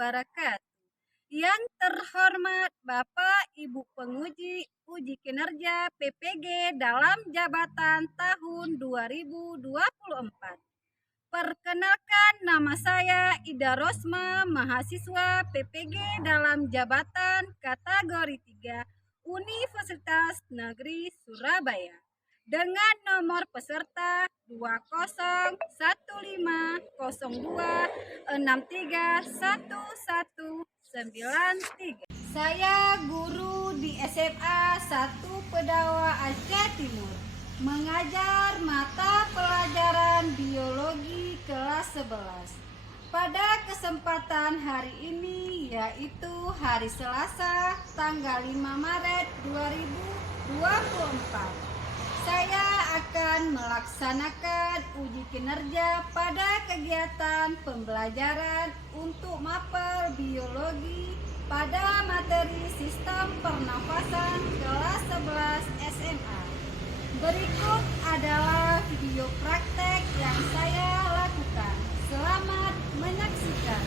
wabarakatuh. Yang terhormat Bapak Ibu penguji uji kinerja PPG dalam jabatan tahun 2024. Perkenalkan, nama saya Ida Rosma, mahasiswa PPG dalam jabatan kategori 3 Universitas Negeri Surabaya dengan nomor peserta 201502631193. Saya guru di SMA 1 Pedawa Aceh Timur, mengajar mata pelajaran biologi kelas 11. Pada kesempatan hari ini, yaitu hari Selasa tanggal 5 Maret 2024, saya akan melaksanakan uji kinerja pada kegiatan pembelajaran untuk mapel biologi pada materi sistem pernafasan kelas 11 SMA. Berikut adalah video praktek yang saya lakukan. Selamat menyaksikan.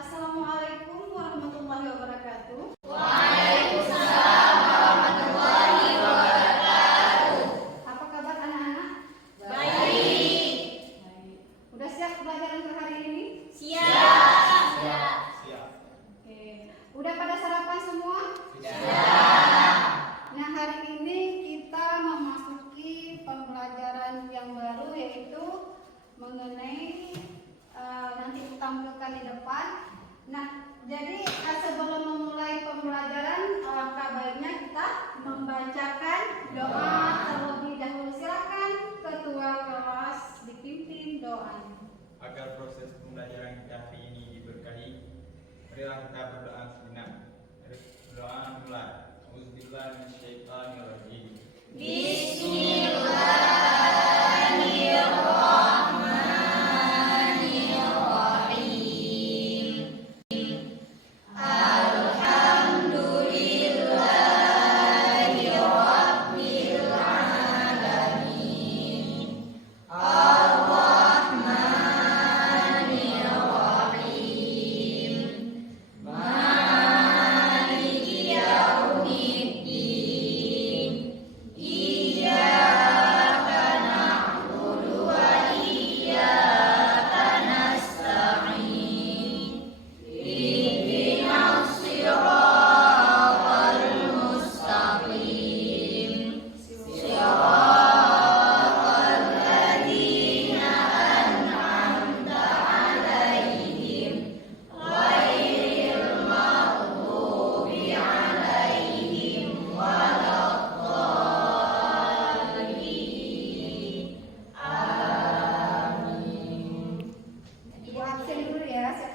Assalamualaikum warahmatullahi wabarakatuh. Waalaikumsalam warahmatullahi wabarakatuh. Apa kabar anak-anak? Baik. Udah siap belajar untuk hari ini? Siap. Oke. Udah pada sarapan semua? Siap. Nah, hari ini kita memasuki pembelajaran yang baru, yaitu mengenai nanti ditampilkan di depan. Nah, jadi sebelum memulai pembelajaran, alangkah baiknya kita membacakan doa terlebih dahulu. Silakan ketua kelas dipimpin doanya. Agar proses pembelajaran kita hari ini diberkahi, marilah kita berdoa sejenak. Doa mulai. Auzubillahi minasyaitonirrajim.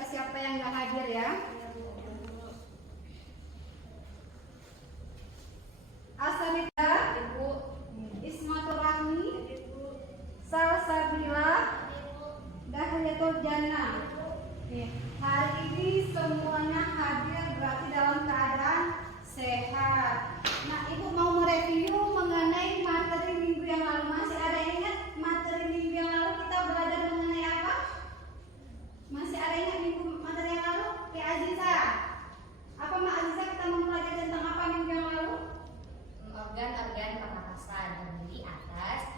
Siapa yang nggak hadir ya? Asanida, Ibu. Ismatur Rahmi, Salsabila, Dahliatul Jannah. Hari ini semuanya hadir, berarti dalam keadaan sehat. Nah, Ibu mau mereview mengenai materi minggu yang lalu. Masih ada yang ingat materi minggu yang lalu kita belajar mengenai apa? Masih ada yang ingat materi yang lalu? Aziza, apa Mak Aziza kita mempelajari tentang apa minggu yang lalu? Organ-organ pernafasan terdiri atas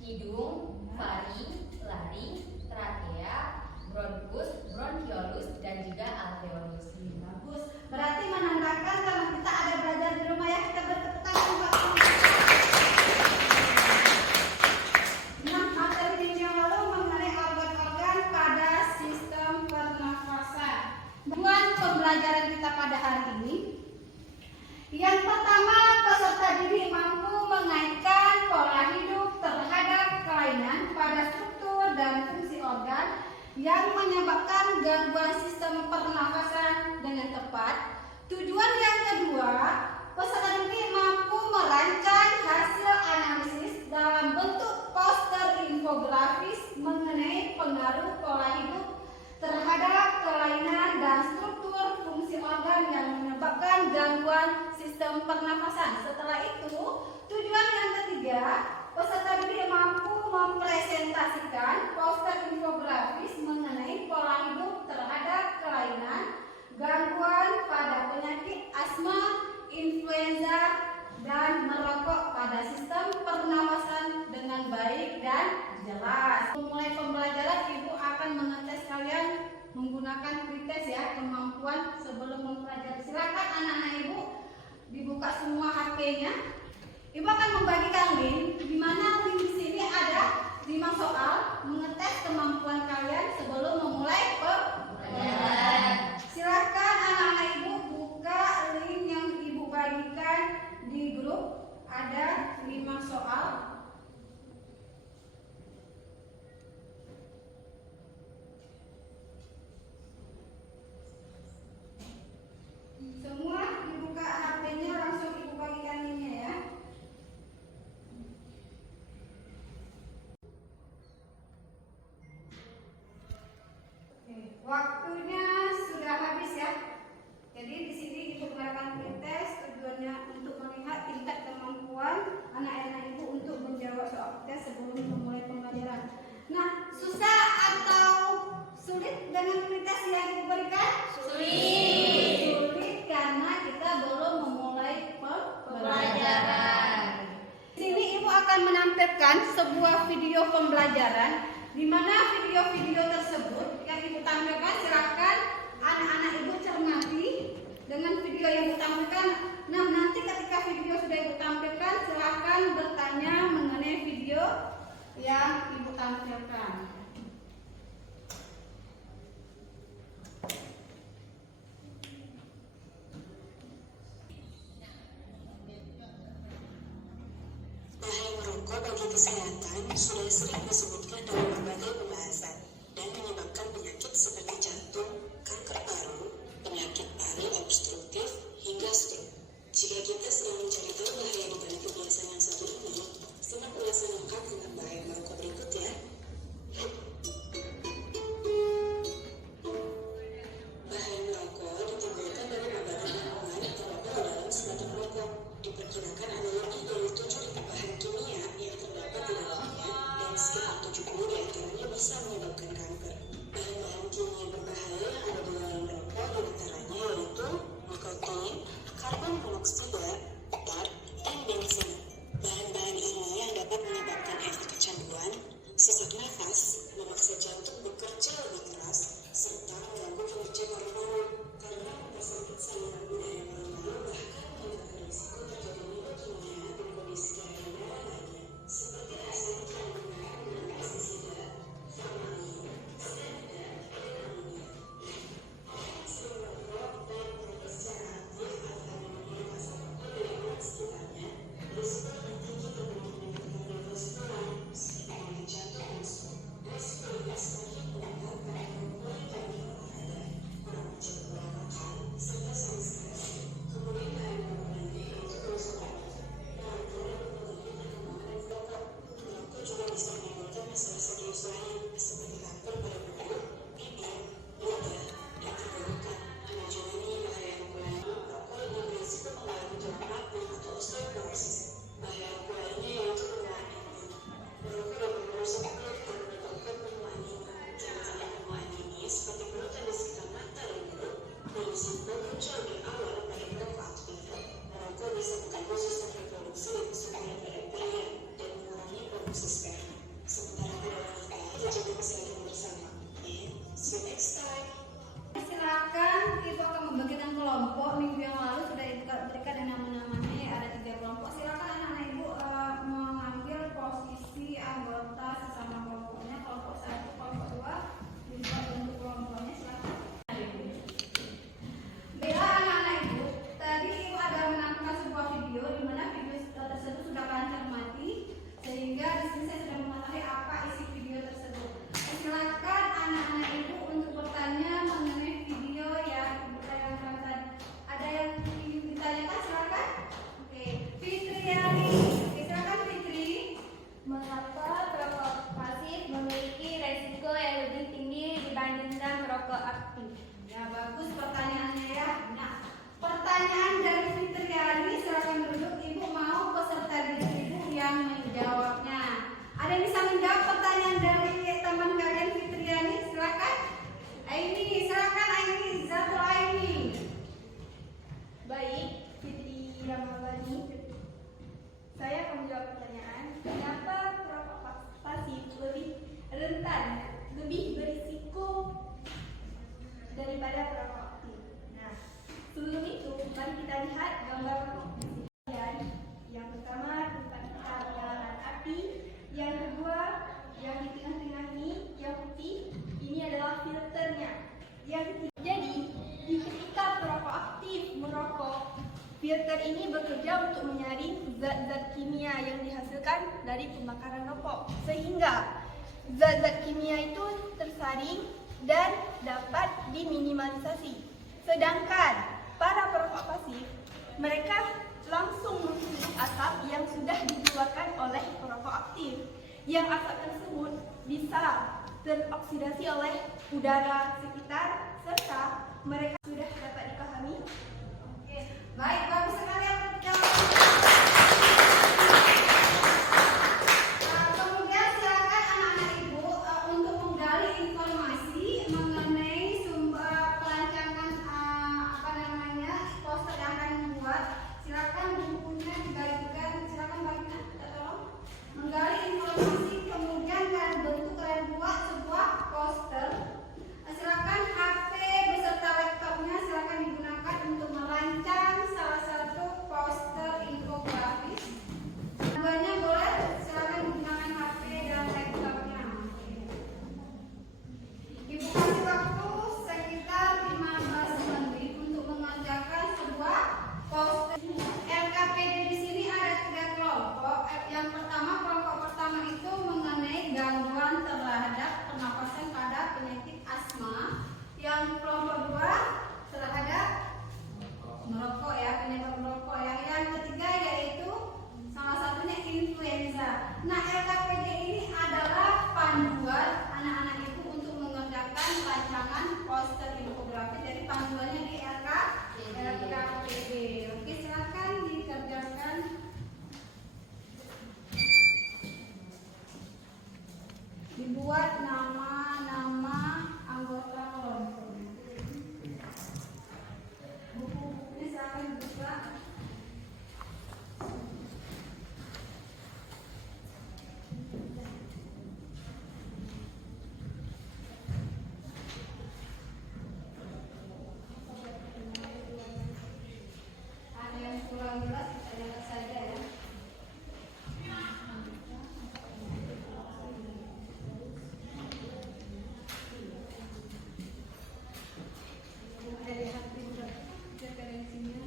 hidung, faring, laring, trakea, bronkus, bronkiolus, dan juga alveolus. Bagus. Berarti menandakan kalau kita ada belajar di rumah ya, kita bertepuk tangan Pak. Nah, materi minggu yang lalu mengenai organ-organ pada sistem pernafasan. Tujuan pembelajaran kita pada hari ini, yang pertama, peserta didik mampu mengaitkan pola hidup terhadap kelainan pada struktur dan fungsi organ yang menyebabkan gangguan sistem pernafasan dengan tepat. Tujuan yang kedua, peserta didik mampu merancang hasil analisis dalam bentuk poster infografis mengenai pengaruh pola hidup terhadap kelainan dan struktur fungsi organ yang menyebabkan gangguan sistem pernafasan. Setelah itu, tujuan yang ketiga, peserta didik mampu mempresentasikan poster infografis mengenai pola hidup terhadap kelainan, gangguan pada penyakit asma, influenza, dan merokok pada sistem pernafasan dengan baik dan jelas. Memulai pembelajaran, Ibu akan mengetes kalian menggunakan pretest ya, kemampuan sebelum mempelajari. Silakan anak-anak Ibu dibuka semua HP-nya. Ibu akan membagikan link, di mana link di sini ada 5 soal mengetes kemampuan kalian sebelum memulai pembelajaran. Silakan anak-anak Ibu buka link yang Ibu bagikan di grup, ada 5 soal. Semua dibuka HP-nya, langsung Ibu bagikan linknya ya. Waktunya sudah habis ya. Jadi di sini Ibu melakukan pretest, tujuannya untuk melihat tingkat kemampuan anak-anak Ibu untuk menjawab soal tes sebelum memulai pembelajaran. Nah, susah atau sulit dengan pretest yang Ibu berikan? Sulit. Sulit karena kita belum memulai pembelajaran. Di sini Ibu akan menampilkan sebuah video pembelajaran, di mana video-video tersebut yang Ibu tampilkan, silakan anak-anak Ibu cermati dengan video yang Ibu tampilkan. Nah, nanti ketika video sudah Ibu tampilkan, silakan bertanya mengenai video yang Ibu tampilkan. Bahaya merokok bagi kesehatan sudah sering disebutkan dalam berbagai pembahasan dan menyebabkan penyakit seperti jantung, kanker paru, penyakit paru obstruktif, hingga stroke. Jika kita sedang mencari tahu bahaya di balik kebiasaan yang satu ini, simak ulasan lengkap tentang bahaya merokok berikut ya. Bahaya merokok ditimbulkan dari bahan lingkungan yang terdapat di dalam sebatang rokok. Diperkirakan ada lebih dari 7 tipe bahan kimia yang terdapat di dalamnya, dan sekitar 70 diantaranya bisa menyebabkan kanker. Bahan-bahan kimia berbahaya yang ada di dalam rokok diantaranya yaitu nikotin, karbon monoksida, tar, dan bensin. Bahan-bahan ini yang dapat menyebabkan efek kecanduan, sesak nafas, memaksa jantung bekerja lebih keras, serta mengganggu kinerja paru-paru karena mempersempit saluran udara paru-paru, bahkan meningkatkan risiko terjadinya leukemia dan kondisi kardiovaskular lainnya seperti asam kandungan dan pestisida, formalin, cyanida, dan amonia. Orang sering merokok dan merokok secara aktif atau memenuhi asap rokok dari orang sekitarnya, risiko lebih tinggi terkena penyakit kardiovaskular seperti penyakit jantung dan stroke. Risiko juga semakin meningkat pada perempuan yang banyak olahraga, orang kecil kurang makan, serta sering stres. Kemudian bahan bangunan yaitu kerusakan kanker yang mempengaruhi perkembangan rokok. Merokok juga bisa menimbulkan masalah serius lain seperti kanker pada mulut, bibir, lidah, dan tenggorokan. Menunjukkan bahaya rokok lain, rokok lebih berisiko mengalami jangkrak atau osteoporosis. Bahaya rokok lainnya yaitu penuaan ini. Merokok dapat merusak kulit karena menyebabkan penuaan ini. Tanda-tanda penuaan ini seperti pelutan di sekitar mata dan mulut, dan risiko muncul lebih awal pada perokok aktif. Merokok bisa mengganggu sistem reproduksi dan kesuburan pada pria dan mengurangi produksi sperma. Sementara pada wanita, terjadi kesehatan bersama. And see you next time. Silakan Ibu akan membagikan kelompok. Minggu yang lalu sudah Ibu berikan yang nama-namanya, ada 3 kelompok. Silakan anak-anak Ibu mengambil posisi anggota sesama kelompoknya. Kelompok 1, kelompok 2 dibuat bentuk kelompoknya. Silakan. Bila anak-anak Ibu gambar yang pertama tempat kita menyalakan api, yang kedua yang di tengah-tengah ini yang putih ini adalah filternya. Yang ketiga, jadi ketika perokok aktif merokok, filter ini bekerja untuk menyaring zat-zat kimia yang dihasilkan dari pembakaran rokok, sehingga zat-zat kimia itu tersaring dan dapat diminimalisasi. Sedangkan para perokok pasif, mereka langsung menghirup asap yang sudah dikeluarkan oleh perokok aktif. Yang asap tersebut bisa teroksidasi oleh udara sekitar, serta mereka sudah dapat dipahami. Oke, baik, bagus sekali yang pertama. Kemudian silakan anak-anak ibu untuk menggali informasi mengenai sumber perancangan poster yang akan dibuat. Silakan bukunya dibagikan, silakan bagikan, tolong menggali informasi, kemudian kalian buat sebuah poster. Silakan HP beserta laptopnya silakan digunakan untuk merancang salah satu poster infografis. Tanggalnya boleh silakan digunakan HP dan laptopnya. Ibu kasih waktu sekitar 15 menit untuk mengerjakan sebuah poster. LKPD di sini ada 3 kelompok. Yang pertama, kelompok pertama itu mengenai gangguan terhadap pernapasan pada penyakit asma. Yang kelompok 2 terhadap merokok ya, penyebab merokok ya. Yang ketiga yaitu salah satunya influenza. Nah, LKPD ini adalah panduan anak-anak ibu untuk mengerjakan rancangan poster infografis. Jadi panduannya di LKPD. Oke, silakan dikerjakan. Dibuat nama-nama anggota kelompok. Buku-bukunya silakan dibuka. Ada yang kurang jelas ditanyakan saja ya. Dari hati referensinya.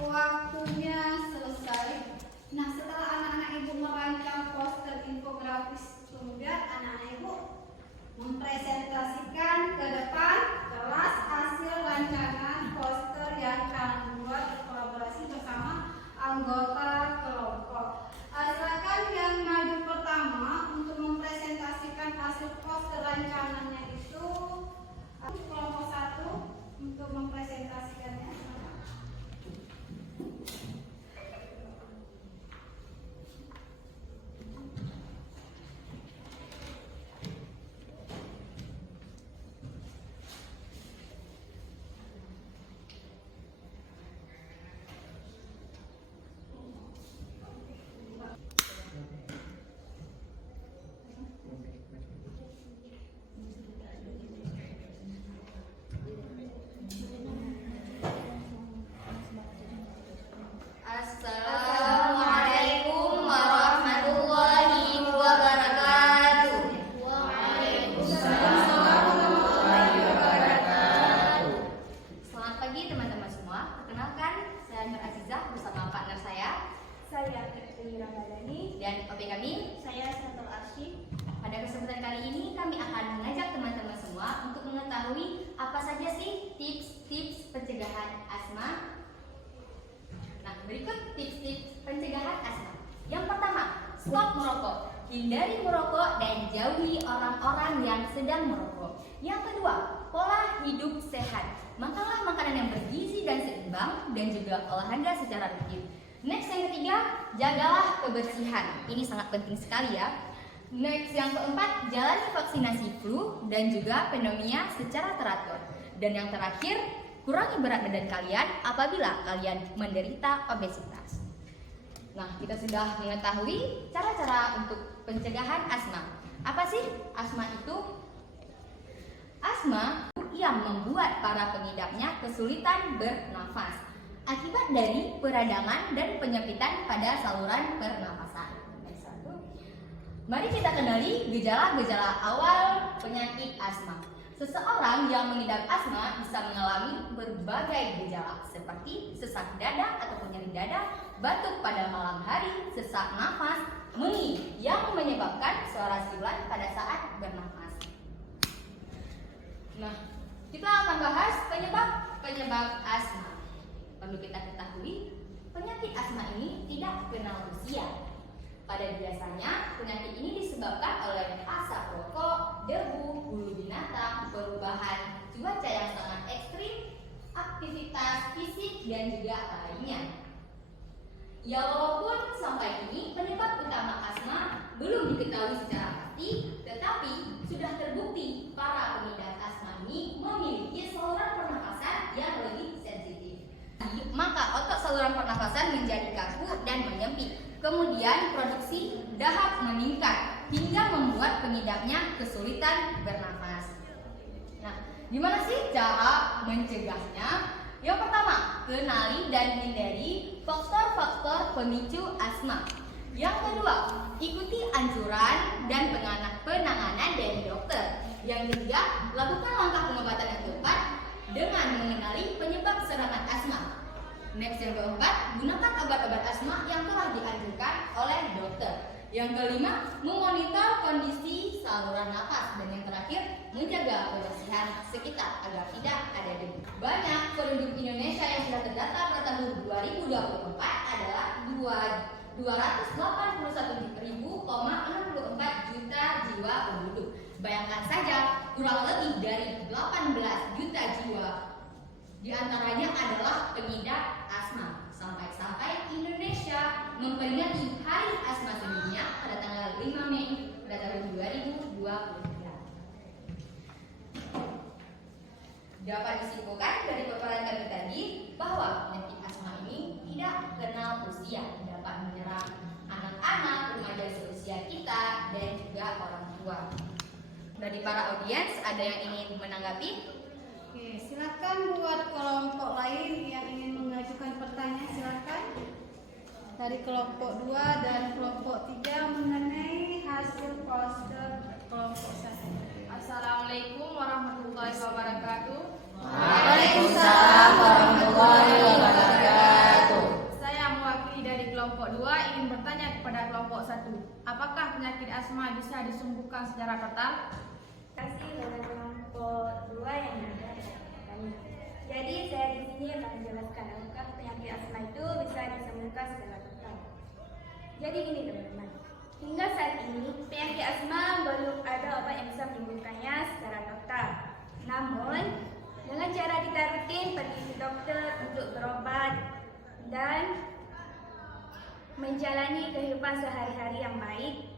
Waktunya selesai. Nah, setelah anak-anak ibu merancang poster infografis, kemudian anak-anak ibu mempresentasikan ke depan kelas hasil rancangan poster yang akan dibuat berkolaborasi bersama anggota kelompok. Silakan yang maju pertama untuk mempresentasikan hasil poster rancangannya itu kelompok 1 untuk mempresentasikannya. Assalamualaikum warahmatullahi wabarakatuh. Waalaikumsalam warahmatullahi wabarakatuh. Selamat pagi teman-teman semua. Perkenalkan, saya Nur Azizah bersama partner saya Saya Tekli Ramadhani. dan topik kami Saya Santul Asyik. pada kesempatan kali ini kami akan mengajak teman-teman semua untuk mengetahui apa saja sih tips-tips pencegahan asma. Nah, berikut tips-tips pencegahan asma. Yang pertama, stop merokok. Hindari merokok dan jauhi orang-orang yang sedang merokok. Yang kedua, pola hidup sehat. Makanlah makanan yang bergizi dan seimbang dan juga olahraga secara rutin. Next, yang ketiga, jagalah kebersihan. Ini sangat penting sekali ya. Next, yang keempat, jalani vaksinasi flu dan juga pneumonia secara teratur. Dan yang terakhir, kurangi berat badan kalian apabila kalian menderita obesitas. Nah, kita sudah mengetahui cara-cara untuk pencegahan asma. Apa sih asma itu? Asma yang membuat para pengidapnya kesulitan bernafas akibat dari peradangan dan penyempitan pada saluran pernapasan. Mari kita kenali gejala-gejala awal penyakit asma. Seseorang yang mengidap asma bisa mengalami berbagai gejala seperti sesak dada ataupun nyeri dada, batuk pada malam hari, sesak nafas, mengih yang menyebabkan suara siulan pada saat bernafas. Nah, kita akan bahas penyebab asma. Perlu kita ketahui, penyakit asma ini tidak kenal usia. Pada biasanya, penyakit ini disebabkan oleh asap rokok, debu, bulu binatang, perubahan cuaca yang sangat ekstrim, aktivitas fisik, dan juga lainnya. Ya, walaupun sampai ini penyebab utama asma belum diketahui secara pasti, tetapi sudah terbukti para pengidap asma ini memiliki saluran pernafasan yang lebih sensitif. Maka otot saluran pernafasan menjadi kaku dan menyempit. Kemudian produksi dahak meningkat hingga membuat pengidapnya kesulitan bernafas. Nah, gimana sih cara mencegahnya? Yang pertama, kenali dan hindari faktor-faktor pemicu asma. Yang kedua, ikuti anjuran dan penanganan dari dokter. Yang ketiga, lakukan langkah pengobatan yang tepat dengan mengenali penyebab serangan asma. Next, yang keempat, gunakan obat-obat asma yang telah dianjurkan oleh dokter. Yang kelima, memonitor kondisi saluran nafas. Dan yang terakhir, menjaga kebersihan sekitar agar tidak ada debu. Banyak penduduk Indonesia yang sudah terdata pada tahun 2024 adalah 281.064 juta jiwa penduduk. Bayangkan saja, kurang lebih dari 18 juta jiwa di antaranya adalah pengidap asma. Sampai-sampai Indonesia memperingati Hari Asma Sedunia pada tanggal 5 Mei pada tahun 2023. Dapat disimpulkan dari paparan kami tadi bahwa penyakit asma ini tidak kenal usia, dapat menyerang anak-anak, remaja seusia kita, dan juga orang tua. Dari para audiens, ada yang ingin menanggapi? Oke, silakan buat kelompok lain yang ingin mengajukan pertanyaan, silakan. Dari kelompok 2 dan kelompok 3 mengenai hasil poster kelompok 1. Assalamualaikum warahmatullahi wabarakatuh. Waalaikumsalam warahmatullahi wabarakatuh. Saya mewakili dari kelompok 2 ingin bertanya kepada kelompok 1. Apakah penyakit asma bisa disembuhkan secara total? Terima kasih kepada kelompok 2 yang ada kami. Jadi saya di sini akan menjelaskan apakah penyakit asma itu bisa disembuhkan secara total. Jadi gini teman-teman, hingga saat ini penyakit asma belum ada obat yang bisa menyembuhkannya secara total. Namun dengan cara kita rutin pergi ke dokter untuk berobat dan menjalani kehidupan sehari-hari yang baik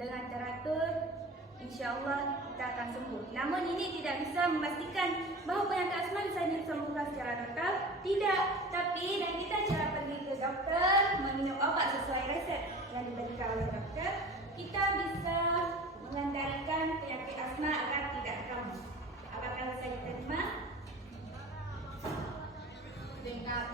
dengan teratur, insya Allah kita akan sembuh. Namun ini tidak bisa memastikan bahwa penyakit asma bisa disembuhkan secara total. Tidak, tapi dengan kita cara pergi ke dokter, meminum obat sesuai resep yang diberikan oleh dokter, kita bisa mengendalikan penyakit asma agar tidak kambuh. Apakah bisa diterima?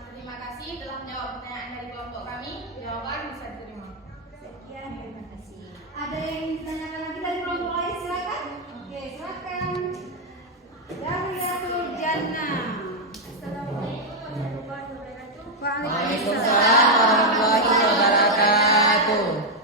Terima kasih telah menjawab pertanyaan dari kelompok kami. Jawaban bisa diterima. Sekian, terima kasih. Ada yang ingin ditanyakan lagi dari kelompok lain, silakan. Oke, silakan. Dahriyatul Jannah. Assalamualaikum warahmatullahi wabarakatuh. Waalaikumsalam warahmatullahi wabarakatuh.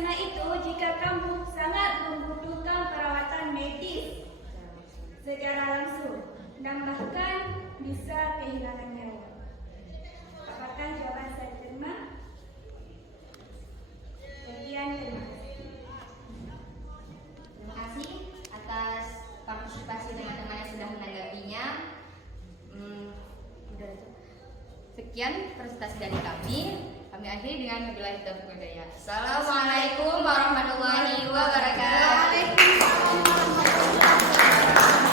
karena itu, jika kamu sangat membutuhkan perawatan medis secara langsung dan bahkan bisa kehilangan nyawa. Apakah jawaban saya diterima? Sekian, terima kasih. Terima kasih atas partisipasi teman-teman yang sudah menanggapinya. Udah itu. Sekian presentasi dari kami. Kami akhiri dengan wabillahi taufiq wal hidayah. Assalamualaikum warahmatullahi wabarakatuh. Waalaikumsalam warahmatullahi wabarakatuh.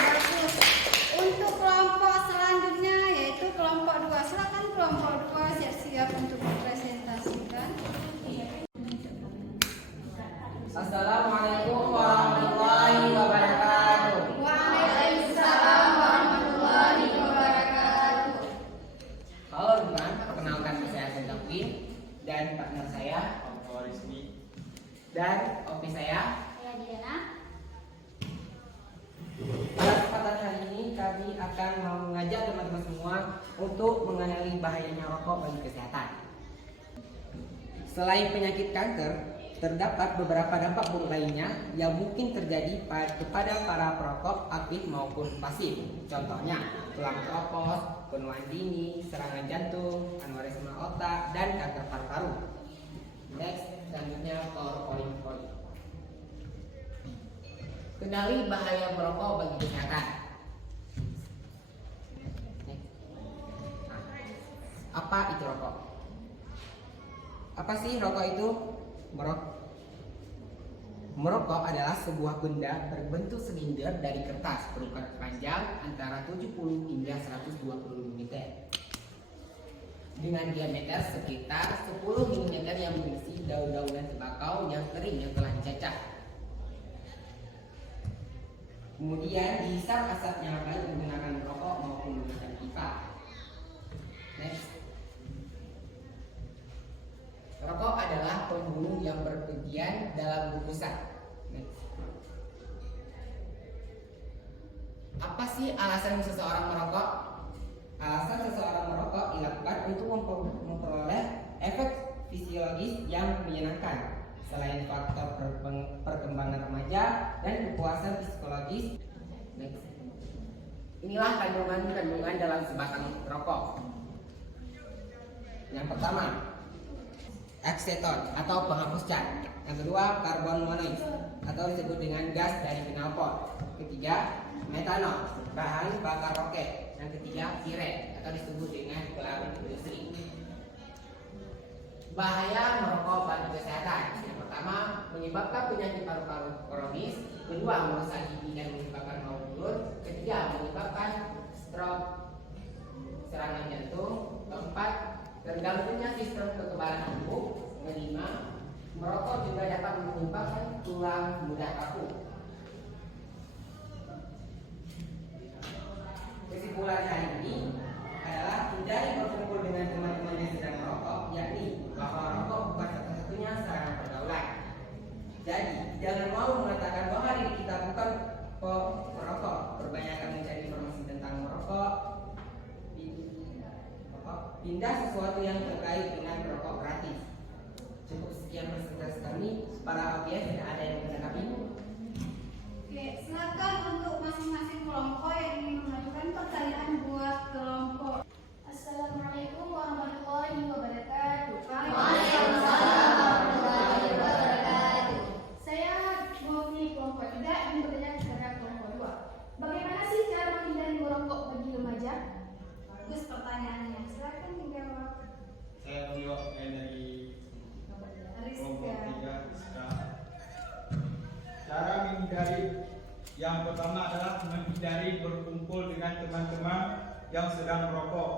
Bagus. Untuk kelompok selanjutnya yaitu kelompok 2. Silakan kelompok 2 siap-siap untuk dipresentasikan. Assalamualaikum warahmatullahi wabarakatuh. Waalaikumsalam warahmatullahi wabarakatuh. Halo teman, perkenalkan saya Sentopin dan partner saya Om Rizmi. dan opi saya. Saya Diana. Pada kesempatan hari ini kami akan mau mengajak teman-teman semua untuk mengenali bahayanya rokok bagi kesehatan. Selain penyakit kanker, terdapat beberapa dampak buruk lainnya yang mungkin terjadi kepada para perokok aktif maupun pasif. Contohnya, tulang keropos, penuaan dini, serangan jantung, aneurisma otak, dan kanker paru-paru. Next, selanjutnya PowerPoint. Kenali bahaya merokok bagi kesehatan. Next. Nah, apa itu rokok? Apa sih rokok itu? Merokok adalah sebuah benda berbentuk silinder dari kertas berukuran panjang antara 70 hingga 120 mm dengan diameter sekitar 10 mm yang berisi daun-daunan tembakau yang kering yang telah dicacah. Kemudian dihisap asapnya baik menggunakan rokok maupun menggunakan pipa. Next. Rokok adalah pembunuh yang berpergian dalam bungkusan. Apa sih alasan seseorang merokok? Alasan seseorang merokok dilakukan untuk memperoleh efek fisiologis yang menyenangkan. Selain faktor perkembangan remaja dan kepuasan psikologis. Next. Inilah kandungan-kandungan dalam sebatang rokok. Yang pertama, akseton atau penghapus cat. Yang kedua, karbon monoks atau disebut dengan gas dari knalpot. Ketiga, metanol, bahan bakar roket. Yang ketiga, piret atau disebut dengan pelarut industri. Bahaya merokok bagi kesehatan. Yang pertama, menyebabkan penyakit paru-paru kronis. Kedua, merusak gigi dan menyebabkan bau mulut. Ketiga, menyebabkan stroke, serangan jantung. Keempat, terganggunya sistem kekebalan tubuh. Kelima, merokok juga dapat menyebabkan tulang mudah kaku. Kesimpulan hari ini adalah hindari berkumpul dengan teman-teman yang sedang merokok, yakni bahwa rokok bukan satu-satunya sarana pergaulan. Jadi, jangan mau mengatakan bahwa diri kita bukan merokok. Perbanyakan mencari informasi tentang merokok. Pindah sesuatu yang terkait dengan rokok gratis. Cukup sekian presentasi kami. Para audiens, tidak ada yang menanggapi. Oke, silakan untuk masing-masing kelompok yang ingin mengajukan pertanyaan buat kelompok. Assalamualaikum warahmatullahi wabarakatuh. Waalaikumsalam warahmatullahi wabarakatuh. Saya mewakili kelompok 3 ingin bertanya kepada kelompok 2. Bagaimana sih cara menghindari merokok bagi remaja? Bagus pertanyaannya. Silakan dijawab. Saya menjawab dari kelompok 3. Cara menghindari yang pertama adalah menghindari berkumpul dengan teman-teman yang sedang merokok.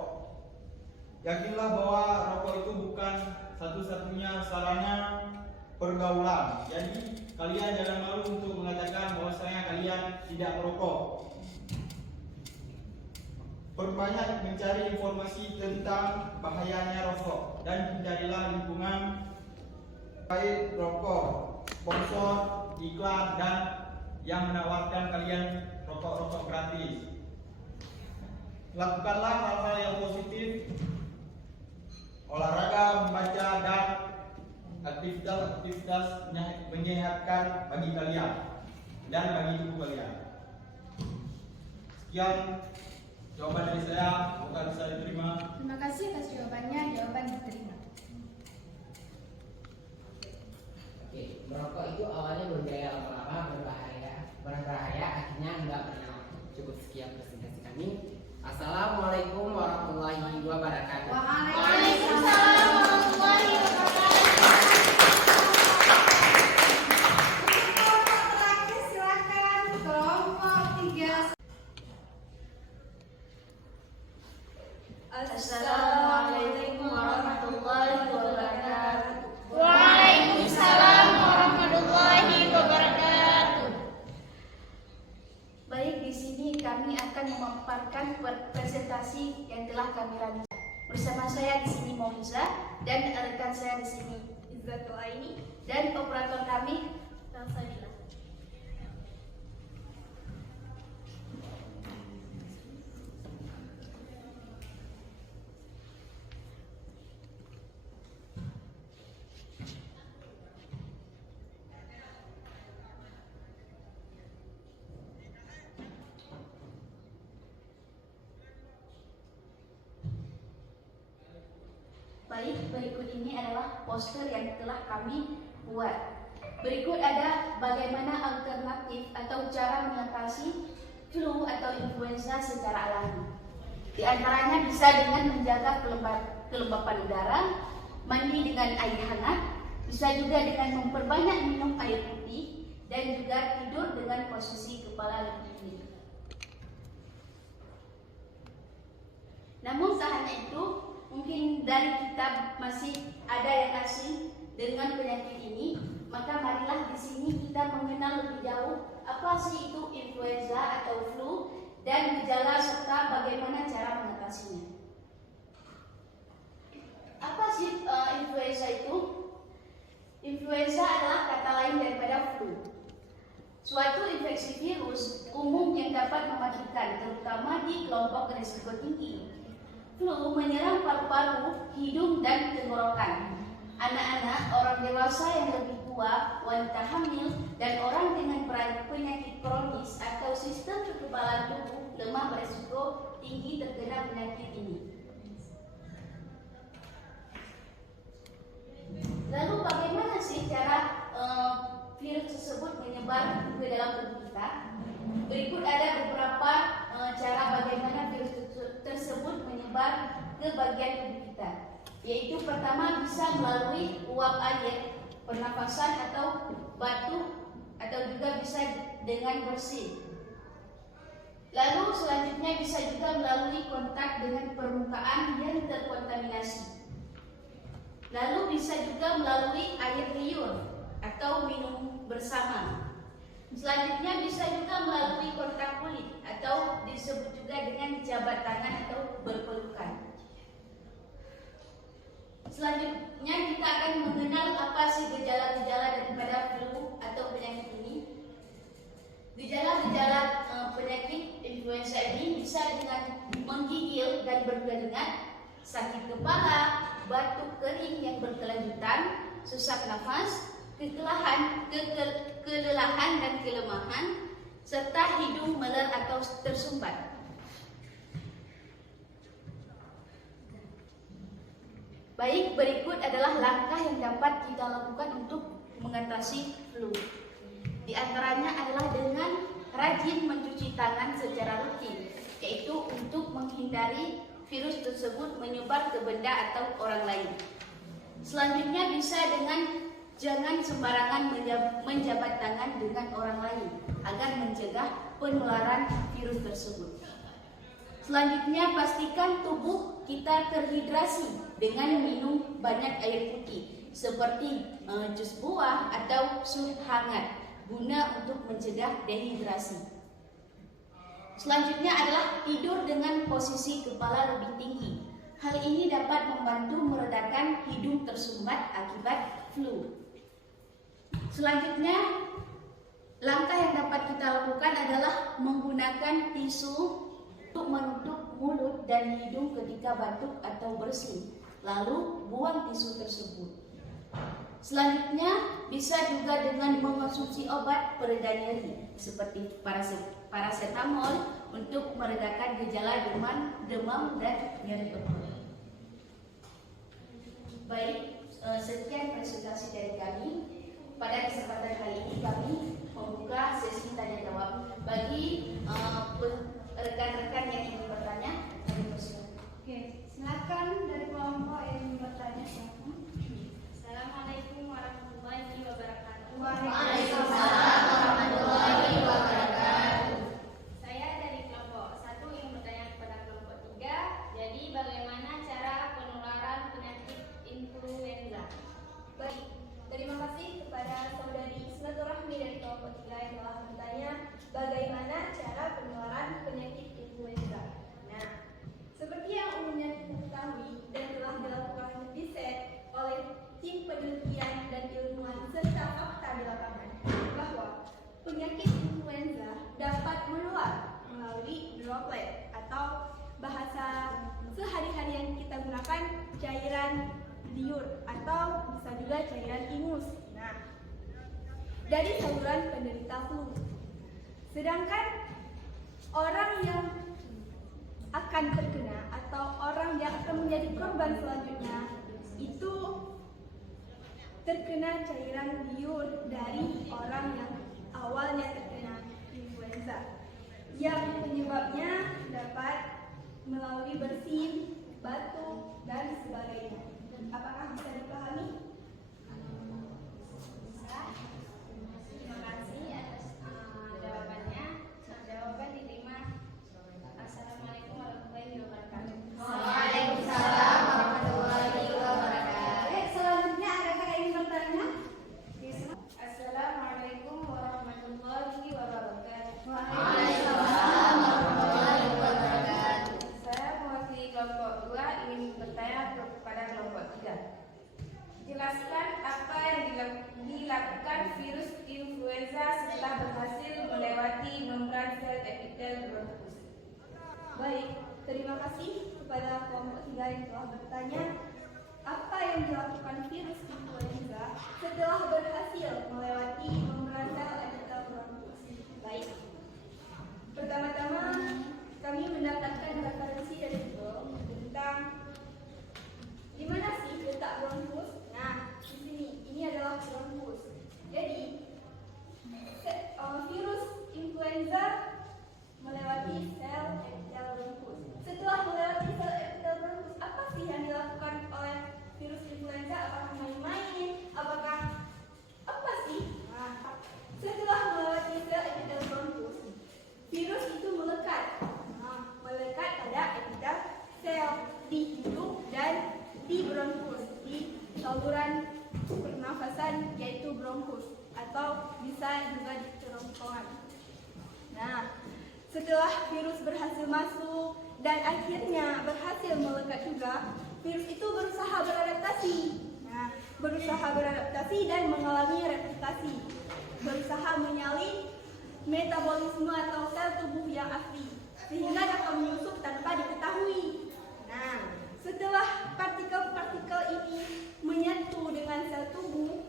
Yakinlah bahwa rokok itu bukan satu-satunya sarana pergaulan. Jadi kalian jangan malu untuk mengatakan bahwasanya kalian tidak merokok. Perbanyak mencari informasi tentang bahayanya rokok dan hindarilah lingkungan baik rokok, sponsor, iklan dan yang menawarkan kalian rokok-rokok gratis. Lakukanlah hal-hal yang positif, olahraga, membaca dan aktivitas menyehatkan bagi kalian dan bagi tubuh kalian. Sekian jawaban dari saya, semoga bisa diterima. Terima kasih atas jawabannya, jawaban diterima. Oke, merokok itu awalnya berbahaya lama-lama, berbahaya, akhirnya enggak pernah. Cukup sekian presentasi kami. Assalamualaikum warahmatullahi wabarakatuh. Waalaikumsalam warahmatullahi wabarakatuh. Kelompok terakhir silakan, kelompok 3. Assalamualaikum warahmatullahi wabarakatuh. Waalaikumsalam warahmatullahi wabarakatuh. Baik, di sini kami akan memaparkan presentasi yang telah kami rancang. Bersama saya di sini Mohiza dan rekan saya di sini Izzatul Aini. dan operator kami Salsabila. Baik, berikut ini adalah poster yang telah kami buat. Berikut ada bagaimana alternatif atau cara mengatasi flu atau influenza secara alami. Di antaranya bisa dengan menjaga kelembapan udara, mandi dengan air hangat, bisa juga dengan memperbanyak minum air putih, dan juga tidur dengan posisi kepala lebih tinggi. Namun tak hanya itu, mungkin dari kita masih ada yang asing dengan penyakit ini, maka marilah di sini kita mengenal lebih jauh apa sih itu influenza atau flu dan gejala serta bagaimana cara mengatasinya. Apa sih influenza itu? Influenza adalah kata lain daripada flu. Suatu infeksi virus umum yang dapat mematikan, terutama di kelompok risiko tinggi. Flu menyerang paru-paru, hidung, dan tenggorokan. Anak-anak, orang dewasa yang lebih tua, wanita hamil, dan orang dengan penyakit kronis atau sistem kekebalan tubuh lemah berisiko tinggi terkena penyakit ini. Lalu bagaimana sih cara virus tersebut menyebar ke dalam tubuh kita? Berikut ada beberapa cara bagaimana virus tersebut menyebar ke bagian tubuh kita. Yaitu pertama bisa melalui uap air, pernafasan atau batuk, atau juga bisa dengan bersin. Lalu selanjutnya bisa juga melalui kontak dengan permukaan yang terkontaminasi. Lalu bisa juga melalui air liur atau minum bersama. Selanjutnya bisa juga melalui kontak kulit atau disebut juga dengan jabat tangan atau berpelukan. Selanjutnya kita akan mengenal apa sih gejala-gejala daripada flu atau penyakit ini. Gejala-gejala penyakit influenza ini bisa dengan menggigil dan berkeringat, sakit kepala, batuk kering yang berkelanjutan, sesak nafas, kelelahan dan kelemahan, serta hidung meler atau tersumbat. Baik, berikut adalah langkah yang dapat kita lakukan untuk mengatasi flu. Di antaranya adalah dengan rajin mencuci tangan secara rutin, yaitu untuk menghindari virus tersebut menyebar ke benda atau orang lain. Selanjutnya bisa dengan jangan sembarangan menjabat tangan dengan orang lain agar mencegah penularan virus tersebut. Selanjutnya pastikan tubuh kita terhidrasi dengan minum banyak air putih seperti jus buah atau sup hangat guna untuk mencegah dehidrasi. Selanjutnya adalah tidur dengan posisi kepala lebih tinggi. Hal ini dapat membantu meredakan hidung tersumbat akibat flu. Selanjutnya, langkah yang dapat kita lakukan adalah menggunakan tisu untuk menutup mulut dan hidung ketika batuk atau bersin, lalu buang tisu tersebut. Selanjutnya, bisa juga dengan mengonsumsi obat pereda nyeri seperti paracetamol untuk meredakan gejala demam dan nyeri perut. Baik, sekian presentasi dari kami. Pada kesempatan kali ini kami membuka sesi tanya jawab bagi rekan-rekan yang ingin bertanya. Kami persilakan. Oke, silakan dari kelompok yang ingin bertanya. Assalamualaikum warahmatullahi wabarakatuh. Waalaikumsalam warahmatullahi wabarakatuh. Saya dari kelompok 1 ingin bertanya kepada kelompok 3. Jadi bagaimana cara penularan penyakit influenza? Baik, terima kasih kepada saudari Silaturahmi dari kelompok 3 yang telah bertanya bagaimana cara penularan penyakit influenza. Nah, seperti yang umumnya kita ketahui dan telah dilakukan riset oleh tim penelitian dan ilmuwan serta fakta di lapangan bahwa penyakit influenza dapat menular melalui droplet atau bahasa sehari-hari yang kita gunakan cairan liur atau bisa juga cairan ingus. Nah, dari saluran penderita flu. Sedangkan orang yang akan terkena atau orang yang akan menjadi korban selanjutnya itu terkena cairan liur dari orang yang awalnya terkena influenza yang penyebabnya dapat melalui bersin, batuk, dan sebagainya. Apakah bisa dipahami? Terima kasih atas jawabannya. Jawaban diterima. Assalamualaikum warahmatullahi wabarakatuh. Waalaikumsalam warahmatullahi wabarakatuh. Baik, selanjutnya adakah yang ingin bertanya? Assalamualaikum warahmatullahi wabarakatuh. Waalaikumsalam warahmatullahi wabarakatuh. Saya mewakili kelompok 2 ingin bertanya kepada kelompok 3. Jelaskan apa yang dilakukan virus influenza setelah berhasil melewati membran sel epitel bronkus. Baik, terima kasih kepada kelompok 3 yang telah bertanya apa yang dilakukan virus influenza setelah berhasil melewati membran sel epitel bronkus. Baik, pertama-tama kami mendapatkan referensi dari Google tentang di mana sih letak bronkus. Nah, di sini ini adalah bronkus. Jadi virus influenza melewati sel epitel bronkus. Setelah melewati sel epitel bronkus, apa sih yang dilakukan oleh virus influenza? Apakah main-main? Apakah apa sih? Nah, setelah melewati sel epitel bronkus, virus itu melekat. Nah, melekat pada epitel sel di hidung dan di bronkus, di saluran pernafasan yaitu bronkus atau bisa juga di kerongkongan. Nah, setelah virus berhasil masuk dan akhirnya berhasil melekat juga, virus itu berusaha beradaptasi. Nah, berusaha beradaptasi dan mengalami replikasi, berusaha menyalin metabolisme atau sel tubuh yang asli sehingga dapat menyusup tanpa diketahui. Nah, setelah partikel-partikel ini menyatu dengan sel tubuh,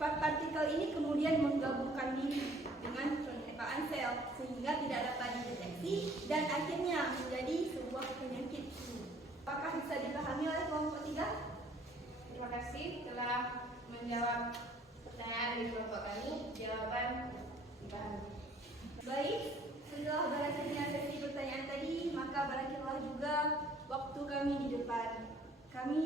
partikel ini kemudian menggabungkan diri dengan permukaan sel sehingga tidak dapat dideteksi dan akhirnya menjadi sebuah penyakit flu. Apakah bisa dipahami oleh kelompok 3? Terima kasih telah menjawab pertanyaan dari kelompok kami. Jawaban dipahami. Baik, setelah berakhirnya sesi pertanyaan tadi, maka berakhirlah juga waktu kami di depan. Kami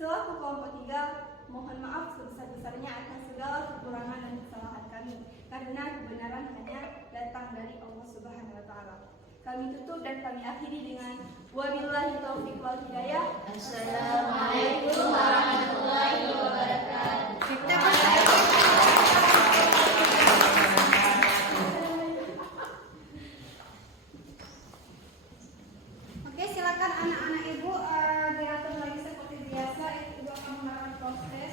selaku kelompok 3 mohon maaf sebesar-besarnya atas segala kekurangan dan kesalahan kami, karena kebenaran hanya datang dari Allah Subhanahu wa taala. Kami tutup dan kami akhiri dengan wabillahi taufiq wal hidayah. Assalamualaikum warahmatullahi wabarakatuh. Oke, silakan anak-anak ibu diatur lagi seperti biasa. Ibu akan menggunakan proses.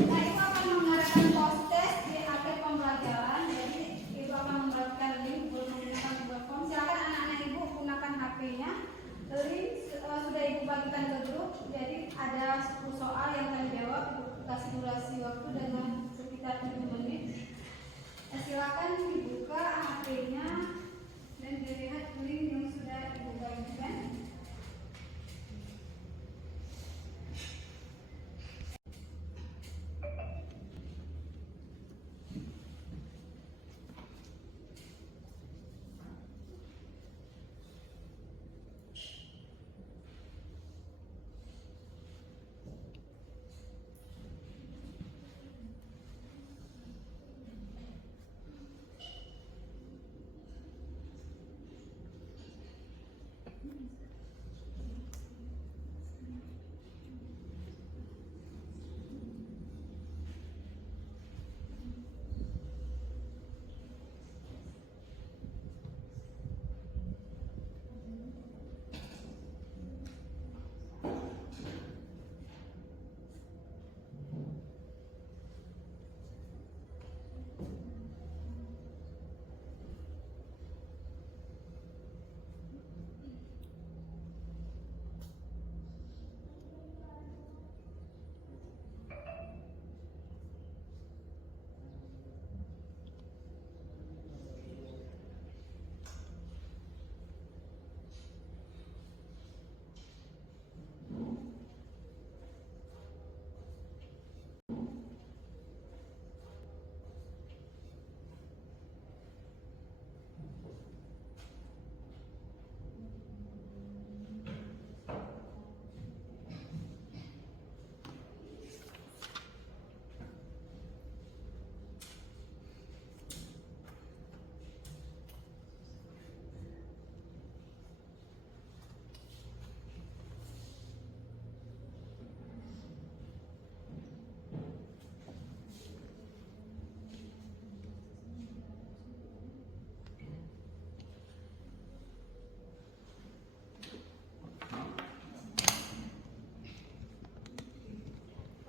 Nah, ibu akan menggunakan proses di akhir pembelajaran. Jadi ibu akan membuatkan link menggunakan Google Form. Silakan anak-anak ibu gunakan HP-nya. Link sudah ibu bagikan ke grup. Jadi ada 10 soal yang kalian jawab. Ibu durasi waktu dengan sekitar 7 menit. Silakan dibuka HP-nya dan dilihat link yang sudah Ibu bagikan.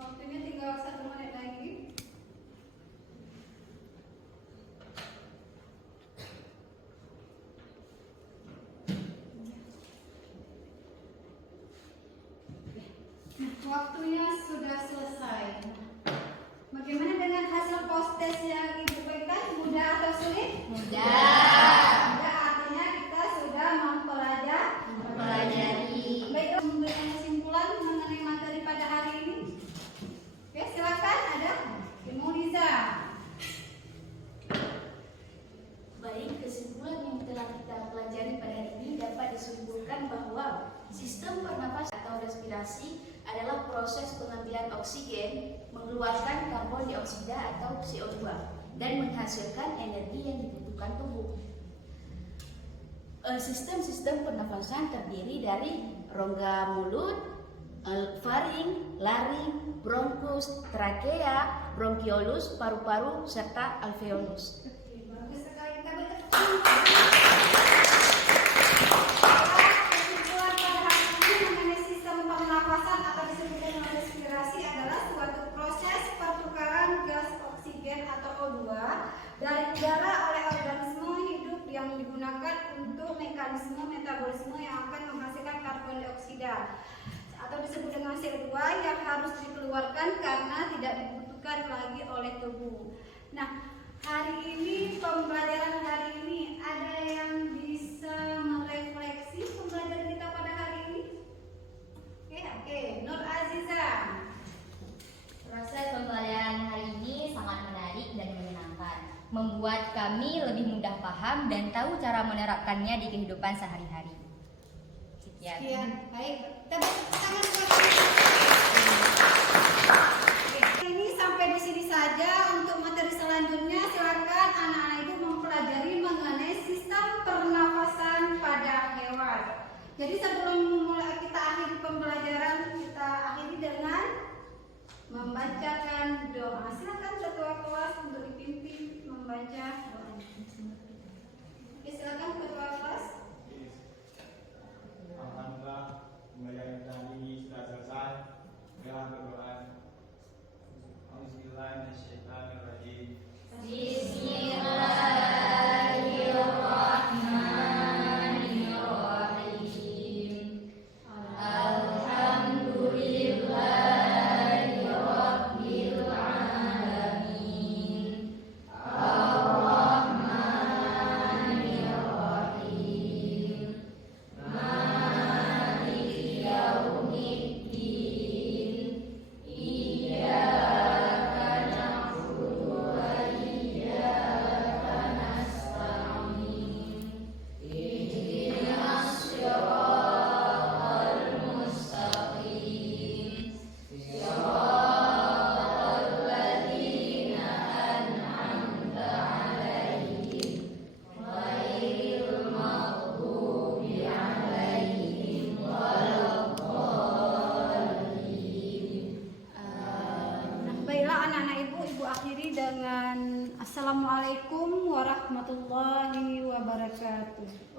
Waktunya tinggal 1 menit lagi. Waktunya sudah selesai. Bagaimana dengan hasil post test yang Ibu berikan? Mudah atau sulit? Mudah. Mudah artinya kita sudah Mempelajari. Baiklah, memberikan kesimpulan mengenai materi pada hari ini. Oke, silakan ada Ibu Riza. Baik, kesimpulan yang telah kita pelajari pada hari ini dapat disimpulkan bahwa sistem pernapasan atau respirasi adalah proses pengambilan oksigen, mengeluarkan karbon dioksida atau CO2, dan menghasilkan energi yang dibutuhkan tubuh. Sistem-sistem pernafasan terdiri dari rongga mulut, faring, laring, bronkus, trakea, bronkiolus, paru-paru, serta alveolus. Oke, bagus sekali. Kita beri tepuk tangan. Kesimpulan pada hari ini mengenai sistem pernapasan atau disebut dengan respirasi adalah suatu proses pertukaran gas oksigen atau O2 dari udara oleh organisme hidup yang digunakan untuk mekanisme metabolisme yang akan menghasilkan karbon dioksida atau disebut dengan CO2 yang harus dikeluarkan karena tidak dibutuhkan lagi oleh tubuh. Nah, hari ini pembelajaran hari ini ada yang bisa merefleksi pembelajaran kita pada hari ini? Oke, Nur Aziza. Proses pembelajaran hari ini sangat menarik dan menyenangkan, membuat kami lebih mudah paham dan tahu cara menerapkannya di kehidupan sehari-hari. Sekian. Baik, kita beri tepuk tangan buat Oke, ini sampai di sini saja. Untuk materi selanjutnya silakan anak-anak itu mempelajari mengenai sistem pernafasan pada hewan. Jadi sebelum mulai kita akhiri pembelajaran, kita akhiri dengan membacakan doa. Silakan ketua kelas untuk dipimpin membaca doa. Oke, silakan ketua kelas. Alhamdulillah, pembelajaran kita hari ini sudah selesai. Dengan berdoa. Auzubillahi minasyaitonir Ibu akhiri dengan Assalamualaikum warahmatullahi wabarakatuh.